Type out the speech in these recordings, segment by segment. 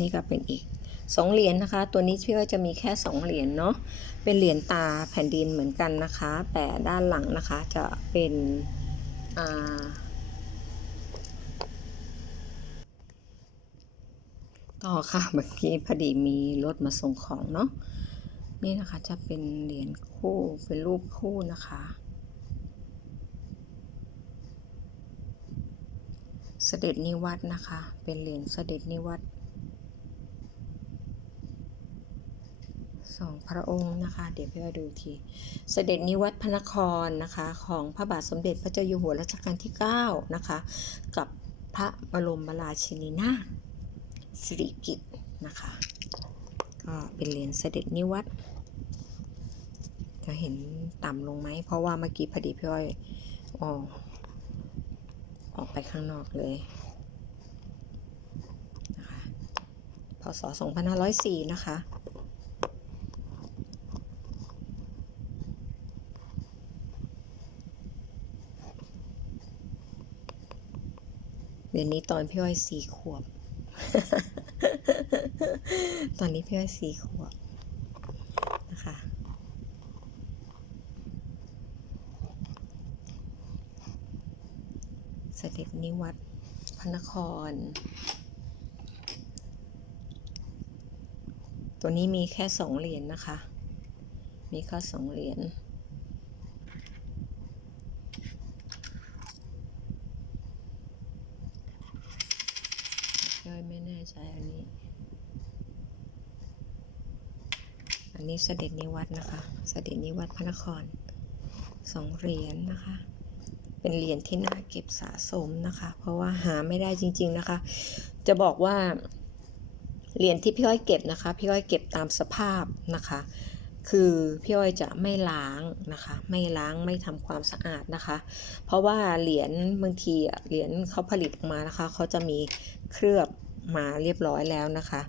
นี่ก็เป็นอีกสองเหรียญนะคะ ตัวนี้พี่ว่าจะมีแค่สองเหรียญเนาะเป็นเหรียญตาแผ่นดินเหมือนกันนะคะ แต่ด้านหลังนะคะจะเป็นอ่าต่อค่ะเมื่อกี้พอดีมีรถมาส่งของเนาะนี่นะคะจะเป็นเหรียญคู่เป็นรูปคู่นะคะ เสด็จนิวัตนะคะ เป็นเหรียญเสด็จนิวัตสองพระองค์นะคะ เดี๋ยวพี่ว่าดูทีเสด็จนิวัตพนครนะคะ ของพระบาทสมเด็จพระเจ้าอยู่หัวรัชกาลที่ 9 นะคะ กับพระบรมราชินีนาสิริกิตนะคะ ก็เป็นเหรียญเสด็จนิวัตจะเห็นต่ำลงไหม เพราะว่าเมื่อกี้พอดีพี่อ้อยอ๋อ ออกไปข้างนอกเลยนะคะพศ 2504 นะคะเดี๋ยวนี้ตอนพี่อ้อยสี่ขวบ ตอนนี้พี่อ้อยสี่ขวบนะคะ เสด็จนิวัตพระนคร ตัวนี้มีแค่สองเหรียญนะคะ มีแค่สองเหรียญย่อยไม่แน่ใจอันนี้ อันนี้เสด็จนิวัตนะคะ เสด็จนิวัตพระนครสองเหรียญนะคะ เป็นเหรียญที่น่าเก็บสะสมนะคะ เพราะว่าหาไม่ได้จริง ๆนะคะ จะบอกว่าเหรียญที่พี่อ้อยเก็บนะคะ พี่อ้อยเก็บตามสภาพนะคะ คือพี่อ้อยจะไม่ล้างนะคะ ไม่ล้างไม่ทำความสะอาดนะคะ เพราะว่าเหรียญบางทีเหรียญเขาผลิตออกมานะคะเขาจะมีเคลือบมาเรียบร้อยแล้วนะคะ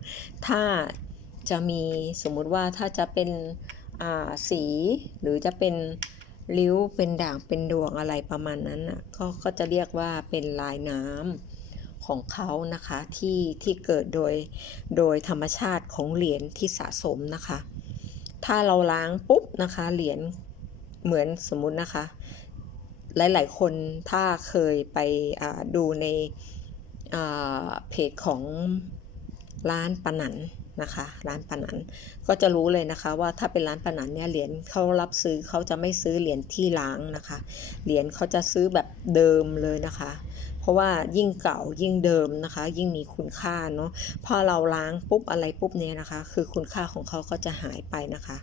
ถ้าจะมีสมมุติว่าถ้าจะเป็นสีหรือจะเป็น ริ้วเป็นด่างเป็นดวงอะไรประมาณนั้นน่ะก็ก็จะเรียกว่าเป็นลายน้ำของเขานะคะที่ที่เกิดโดยโดยธรรมชาติของเหรียญที่สะสมนะคะ ถ้าเราล้างปุ๊บนะคะ เหรียญเหมือนสมมุตินะคะ หลาย ๆ คนถ้าเคยไปดูในเพจของร้านปานัน นะคะ ร้านปานันก็จะรู้เลยนะคะ ว่าถ้าเป็นร้านปานันเนี่ยเหรียญเขารับซื้อเขาจะไม่ซื้อเหรียญที่ล้างนะคะ เหรียญเขาจะซื้อแบบเดิมเลยนะคะ เพราะว่ายิ่งเก่ายิ่งเดิมนะคะ ยิ่งมีคุณค่าเนาะพอเราล้างปุ๊บอะไรปุ๊บเนี่ยนะคะ คือคุณค่าของเขาก็จะหายไปนะคะ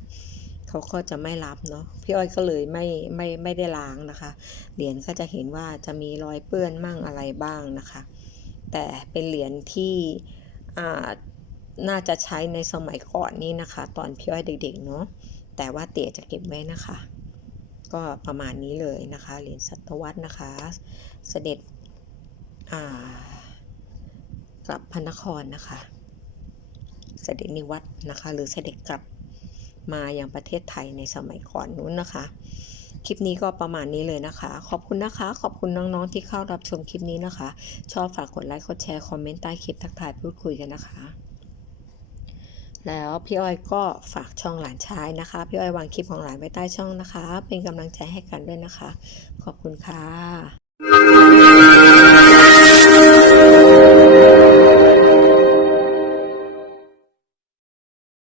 เขาก็จะไม่รับเนาะพี่อ้อยก็เลยไม่ไม่ไม่ได้ล้างนะคะ เหรียญก็จะเห็นว่าจะมีรอยเปื้อนมั่งอะไรบ้างนะคะ แต่เป็นเหรียญที่อ่า น่าจะใช้ในสมัยก่อนนี้นะคะ ตอนพี่อ้อยเด็กๆเนาะแต่ว่าเตี๋ยจะเก็บไว้นะคะ ก็ประมาณนี้เลยนะคะเหรียญศตวรรษนะคะเสด็จกลับพระนครนะคะเสด็จนิวัตนะคะ หรือเสด็จกลับมาอยังประเทศไทยในสมัยก่อนนู้นนะคะ คลิปนี้ก็ประมาณนี้เลยนะคะ ขอบคุณนะคะ ขอบคุณน้องๆที่เข้ารับชมคลิปนี้นะคะ ชอบฝากกดไลค์กดแชร์คอมเมนต์ใต้คลิปทักทายพูดคุยกันนะคะ แล้วพี่อ้อยก็ฝากช่องหลานชายนะคะ พี่อ้อยวางคลิปของหลานไว้ใต้ช่องนะคะ เป็นกำลังใจให้กันด้วยนะคะ ขอบคุณค่ะ